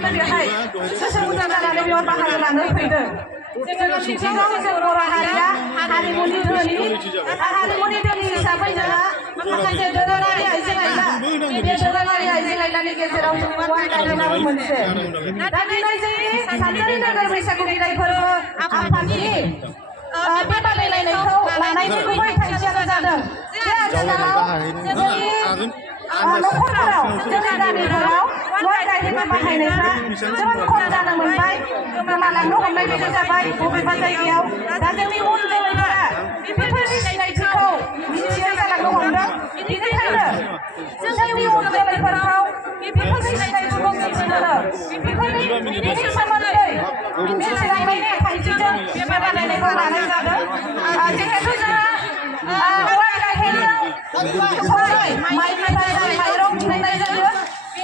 जानानै बेहाय गोसो गुदुं जानानै बेयाव बाहागो लानो फैदों जोङो बिथिङाव जों बर' हारिया हारिमुनि धोनि हिसाबै जोंहा माखासे दोरोङारि आइजें आइला बे दोरोङारि आइजें आइलानि गेजेराव जों औवा गायनायाबो मोनसे दा दिनै जोंनि सानजारि नोगोर बैसागु बिदाय फोरबो आफादनि बे बादायलायनायखौ लानायनि गुबै थांखियानो जादों जे आथिखालाव जोंनि न'खरफोराव जोंनि गामिफोराव औवा गायनाय बाहायनायफ्रा जोबोद खम जानो मोनबाय गोमालांनो हमनाय बायदि जाबाय बबेबा जायगायाव दा जोंनि उन जोलैफोरा बेफोरनि सिनायथिखौ मिथियै जालांनो हमदों बेनिखायनो जोंनि उन जोलैफोरखौ बेफोरनि सिनायथिखौ मिथिहोनो बेनि सोमोन्दै मिथिलांनायनि थांखिजों बे बादायलायनायखौ लानाय जादों जिहेतु जोंहा औवा गायनायाव माइनिफ्राय माइरं दिहुननाय जायो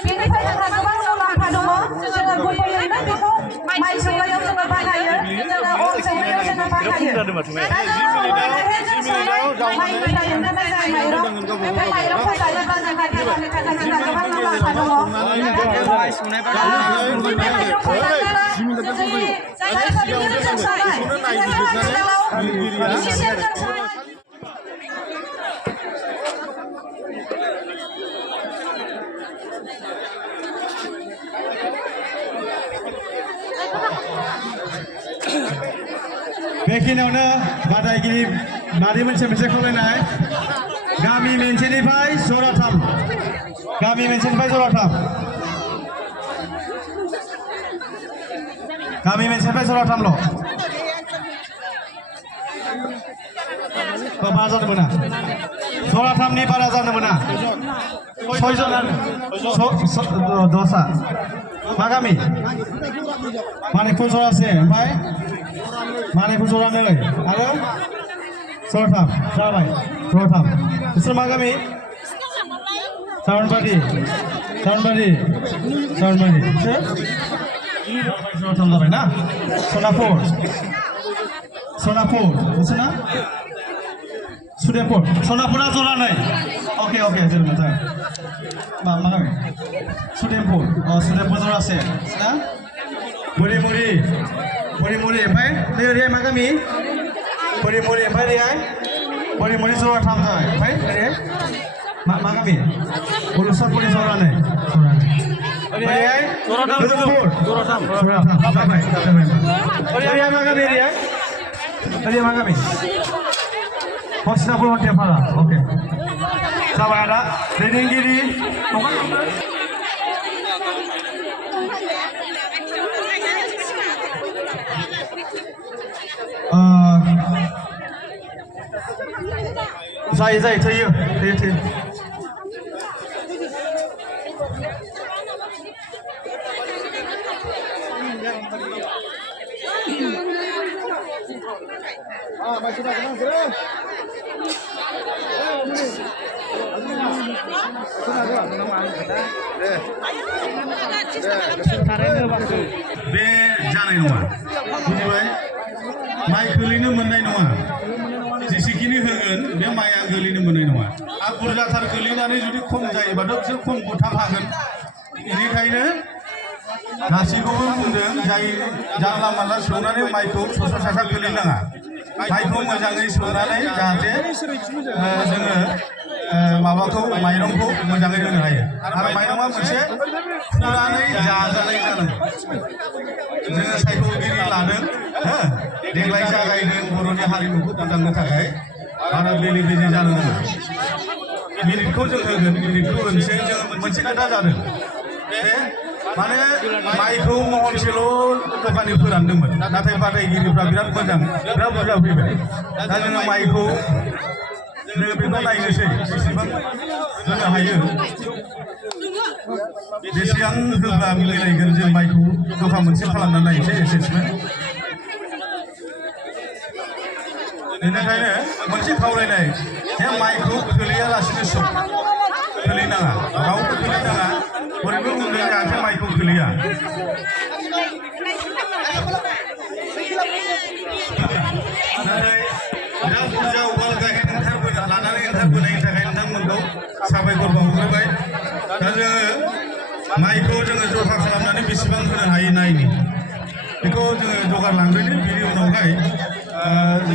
बेनिफ्राय जोंहा गोबां मुलाम्फा दङ जोङो गुबैयैनो बेखौ माइ सौनायाव जोङो बाहायो जोङो अन सौनायाव जोङो बाहायो दा जोङो औवा गायनायजों सौनाय माइनिफ्राय ओंखारनाय जाय माइरं बे माइरंखौ जायोब्ला जोंहा देहानि थाखाय जोंहा गोबां मुलाम्फा दङ बे माइरंखौ जायोब्ला जोंनि जायफोर बिगियानजों सौनाय बिसोरो आथिखालाव मेसिनजों सौनाय बेखिनियावनो बादायगिरि मादै मोनसे खावलायनाय गामि मोनसेनिफ्राय जराथाम गामि मोनसेनिफ्राय जराथाम गामि मोनसेनिफ्राय जराथामल' बारा जानो मोना जराथामनि बारा जानो मोना सयजनानो दसा मा गामि मानिकपुर जरासे ओमफ्राय मानिकपुर जरानै आरो जराथाम जाबाय जराथाम बिसोर मा गामि सावनबारि बिसोर जराथाम जाबाय ना सनापुर बिसोरना सुदेपुर सनापुरा जरानै ओके जेनेबा जागोन मा गामि सुदेपुर जरासे ना बुरिमुरि ओमफ्राय ओरैहाय मा गामि बुरिमुरि ओमफ्राय ओरैहाय बुरिमुरि जराथाम जाबाय ओमफ्राय ओरैहाय मा गामि उलुसापुरि जरानै ओरैहाय जराथाम जाबाय ओरैहाय मा गामि ओरैहाय मा गामि हस्तिनापुर हन्थियापारा ओके जाबाय आदा दैदेनगिरि जायो थैयो बे जानाय नङा बुजिबाय माइ गोलैनो मोननाय नङा जेसेखिनि होगोन बे माइआ गोलैनो मोननाय नङा आरो बुरजाथार गोलैनानै जुदि खम जायोबाथ' बिसोर खम गथा हागोन बेनिखायनो गासैखौबो बुंदों जाय जानला मानला सौनानै माइखौ सा सा गोलैनाङा माइखौ मोजाङै सौनानै जाहाथे जोङो माबाखौ माइरंखौ मोजाङै होनो हायो आरो माइरङा मोनसे खुरनानै जाजानाय जानांगौ जोङो सायख'गिरि लादों देग्लाय जागायदों बर'नि हारिमुखौ फोथांनो थाखाय आरो बेले बेजे जानो नाङा मिनिटखौ जों होगोन मिनिटखौ होनोसै जों मोनसे खोथा जादों बे माने माइखौ महनसेल' दखानि फोरानदोंमोन नाथाय बादायगिरिफ्रा बिराद मोजां बिराद बुरजा फैबाय दा जोङो माइखौ जोङो बेखौ नायनोसै बेसेबां होनो हायो बेसेबां होब्ला मिलायगोन जों माइखौ दफा मोनसे खालामनानै नायनोसै एसेसमेन्ट बेनिखायनो मोनसे खावलायनाय जे माइखौ खोलैयालासिनो खोलैनाङा रावबो खोलैनाङा बयबो बुंदों जाहाथे माइखौ खोलैया नाथाय बिराद बुरजा उवाल गाहेन लानानै ओंखारबोनायनि थाखाय नोंथांमोनखौ साबायखर बावग्रोबाय दा जोङो माइखौ जोङो जखा खालामनानै बेसेबां होनो हायो नायनि बेखौ जोङो जगार लांग्रोनि बेनि उनावहाय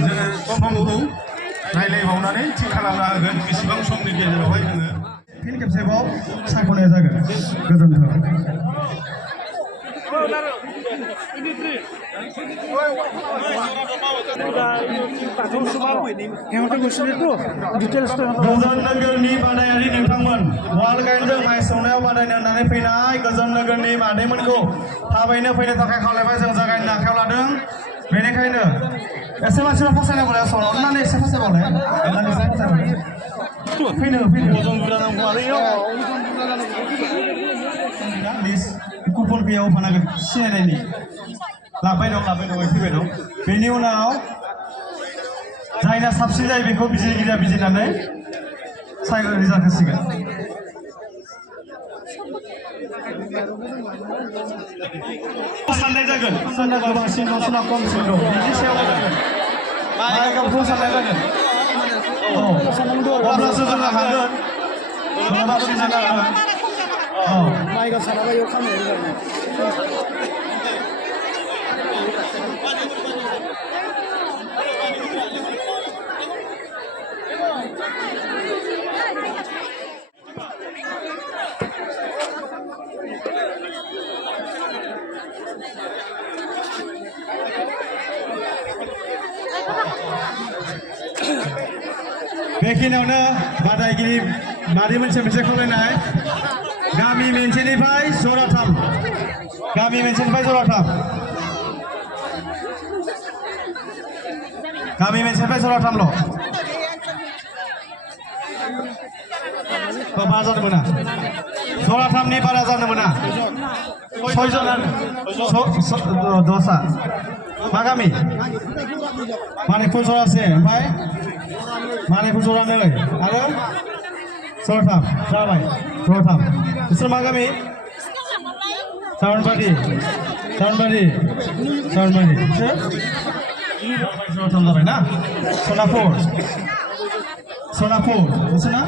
जोङो समखौ रायलायबावनानै थि खालामना होगोन बेसेबां समनि गेजेरावहाय जोङो फिन खेबसेबाव सायख'नाय जागोन गोजोन्थों गोजोन नोगोरनि बादायारि नोंथांमोन वाल गाइनजों माइ सौनायाव बादायनो होननानै फैनाय गोजोन नोगोरनि मादैमोनखौ थाबैनो फैनो थाखाय खावलायबाय जों जागायनो आखायाव लादों बेनिखायनो एसे मानसिफ्रा फसायनाय बोला सल' अन्नानै एसे फसायबावलाय अन्नानै एसे फसायबावलाय फैनो अजन बुरजा नांगौ आरो लिस्ट कुपन पेयाव होफानांगोन सिनायनायनि लाबोबाय दं फैबाय दं बेनि उनाव जायना साबसिन जायो बेखौ बिजिरगिरिया बिजिरनानै रिजाल्ट होसिगोन साननाय जागोन सोरना गोबांसिन दं सोरना खमसिन दं बिनि सायाव जागोन माइखौ साननाय जागोन अब्लासो जोङो हागोन बांसिन जानो हागोन माइखौ सानाबा बेयाव खामानि जागोन बेखिनियावनो बादायगिरि मादै मोनसे खावलायनाय गामि मोनसेनिफ्राय जराथाम गामि मोनसेनिफ्राय जराथाम जराथामल' बारा जानो मोना जराथामनि बारा जानो मोना 6 जनानो दसा मा गामि मानिकपुर जरासे ओमफ्राय मानिकपुर जरानै आरो जराथाम जाबाय जराथाम बिसोर मा गामि सावनबारि जराथाम जाबाय ना सनापुर बिसोर ना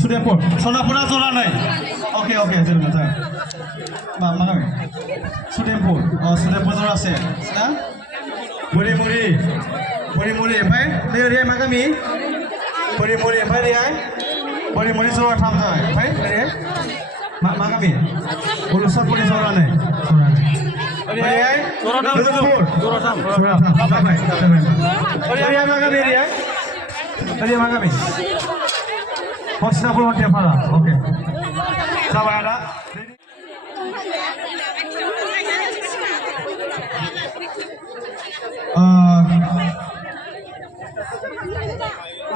सुदेपुर सनापुरा जरानै ओके जेनेबा जागोन मा गामि सुदेपुर जरासे ना बुरिमुरि ओमफ्राय ओरैहाय मा गामि बुरिमुरि ओमफ्राय ओरैहाय बुरिमुरि जराथाम जाबाय ओमफ्राय ओरैहाय मा गामि उलुसापुरि जरानै ओरैहाय जराथाम जाबाय ओरैहाय मा गामि ओरैहाय मा गामि हस्तिनापुर हटियापारा ओके जाबाय आदा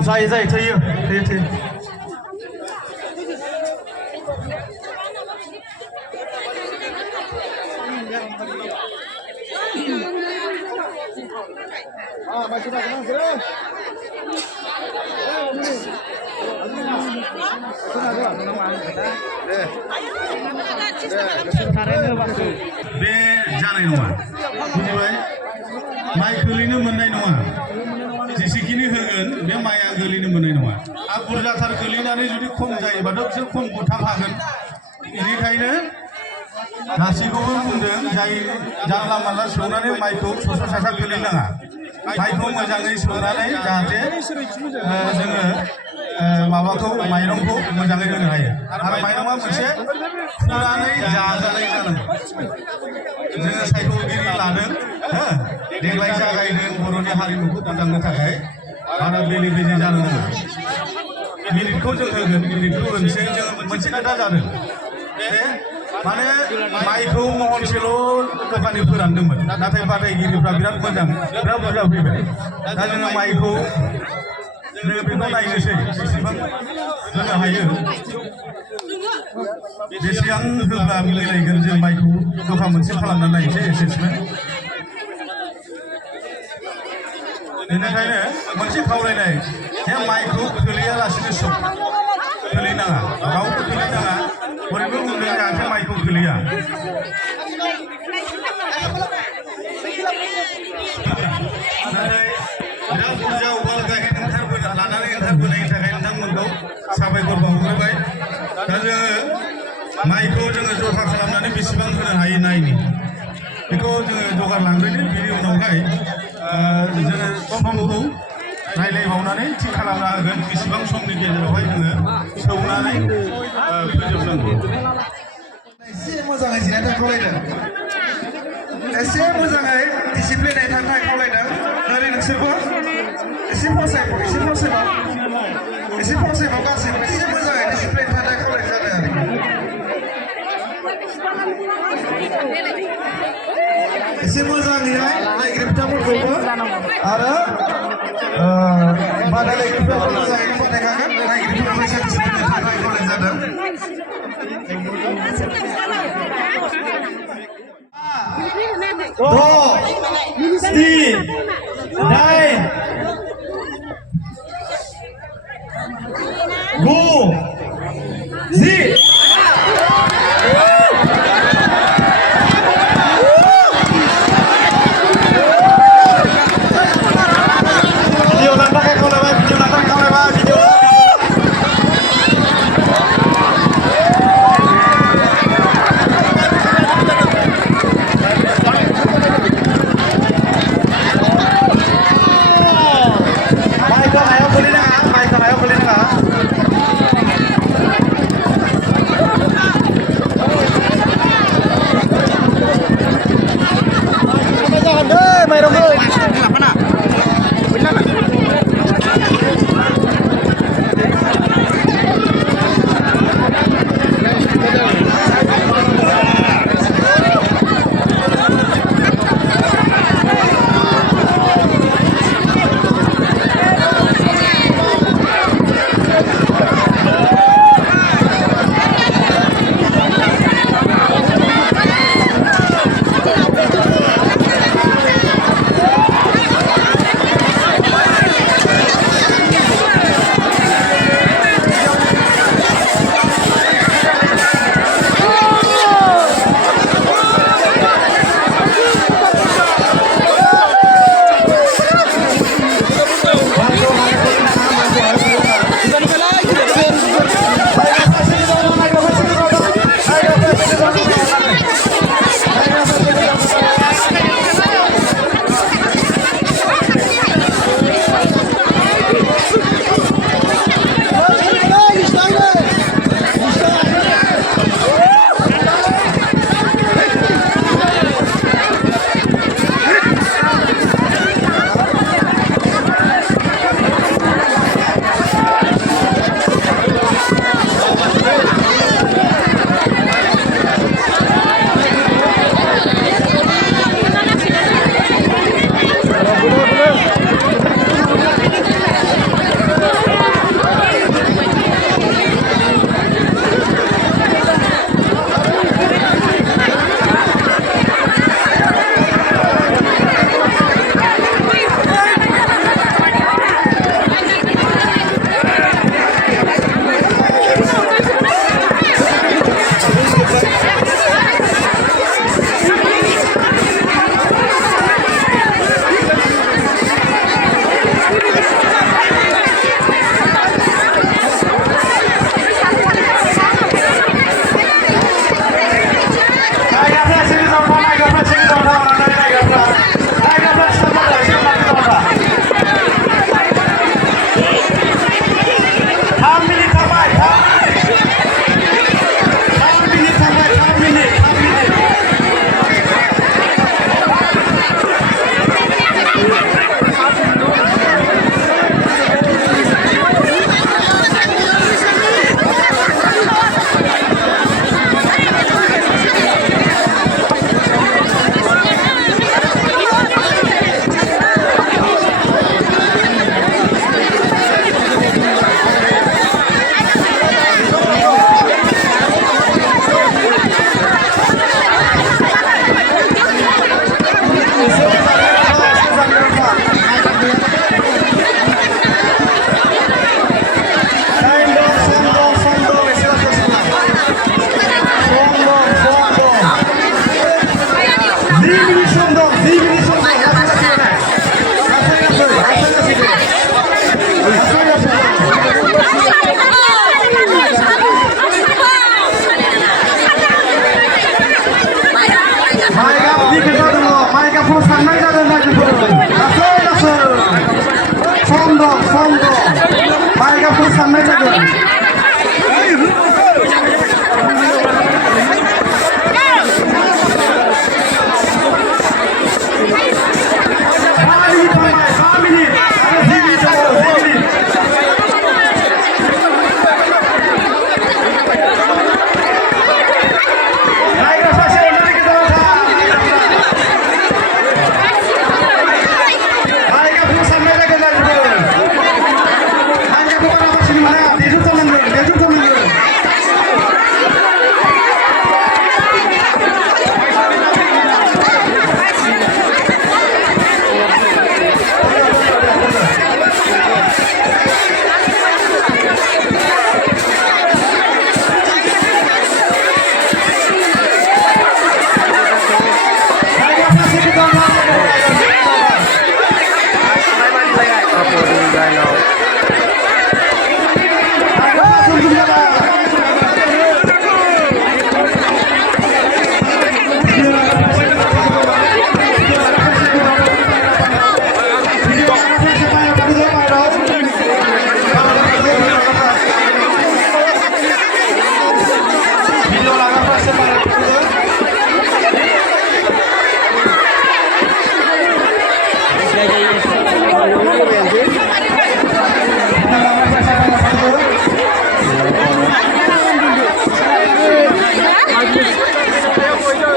जायो थैयो बे जानाय नङा बुजिबाय माइ गोलैनो मोननाय नङा जेसेखिनि होगोन बे माइआ गोलैनो मोननाय नङा आरो बुरजाथार गोलैनानै जुदि खम जायोबाथ' बिसोर खमखौ थाब हागोन बेनिखायनो गासैखौबो बुंदों जाय जानला मानला सौनानै माइखौ सा गोलैनाङा माइखौ मोजाङै सौनानै जाहाथे जोङो माबाखौ माइरंखौ मोजाङै होनो हायो आरो माइरङा मोनसे फुनानै जाजानाय जानांगौ जोङो सायख'गिरि लादों देग्लाय जागायदों बर'नि हारिमुखौ फोथांनो थाखाय बारा बेले बेजे जानो नाङा मिनिटखौ जों होगोन मिनिटखौ होनोसै जों मोनसे खोथा जादों बे माने माइखौ महनसेल' दखानि फोरानदोंमोन नाथाय बादायगिरिफ्रा बिराद मोजां बिराद बुरजा फैबाय दा जोङो माइखौ जोङो बेखौ नायनोसै बेसेबां होनो हायो बेसेबां होब्ला मिलायगोन जों माइखौ दफा मोनसे खालामना नायनोसै एसेसमेन्ट बेनिखायनो मोनसे खावलायनाय जे माइखौ खोलैयालासिनो सौ खोलैनाङा रावबो खोलैनाङा बयबो बुंदों जाहाथे माइखौ खोलैया बिराद बुरजा उवाल गाहेन लानानै ओंखारबोनायनि थाखाय नोंथांमोनखौ साबायखर बावग्रोबाय दा जोङो माइखौ जोङो जखा खालामनानै बेसेबां होनो हायो नायनि बेखौ जोङो जगार लांग्रोनि बिनि उनावहाय जोङो समखौ रायलायबावनानै थि खालामना होगोन बेसेबां समनि गेजेरावहाय जोङो सौनानै फोजोबनांगौ एसे मोजाङै जिरायनो खावलायदों एसे मोजाङै डिसिप्लिनै थानो थाखाय खावलायदों ओरै नोंसोरबो एसे फसायबाव गासैबो एसे मोजाङै डिसिप्लिन थानो थाखाय खावलायनाय जादों आरो एसे मोजाङैहाय नायगिरि बिथांमोनखौबो आरो बादायलायगिरिफ्राबो मोजाङैनो बादायखागोन नायगिरिफोराबो एसे डिसिप्लिन थानो थाखाय खावलायनाय जादों Steve, Nine, Go, Z. Video nampaknya kau lewat, video.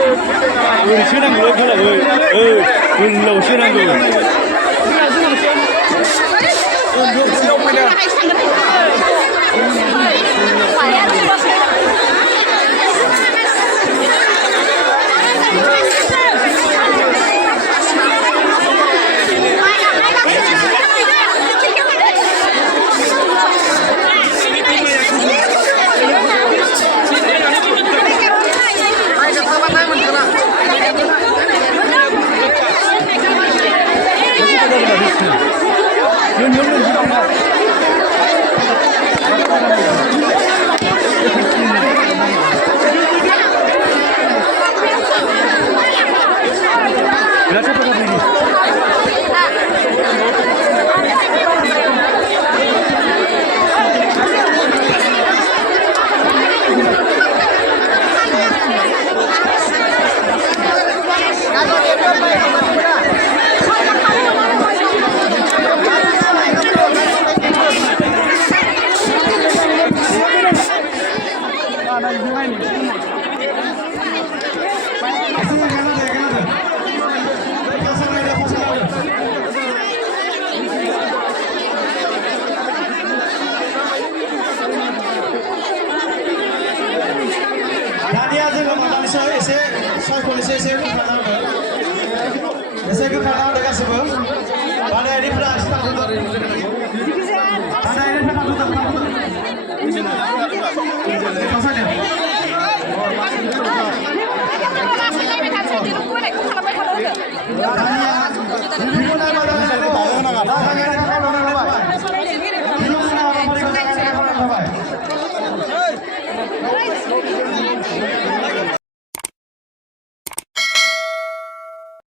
सोनांगौ गोलावै गोलाव सोनांगौ दानिया जोङो माबानिसो एसे सायख'नोसै एसे गोखा नांगौ गासिबो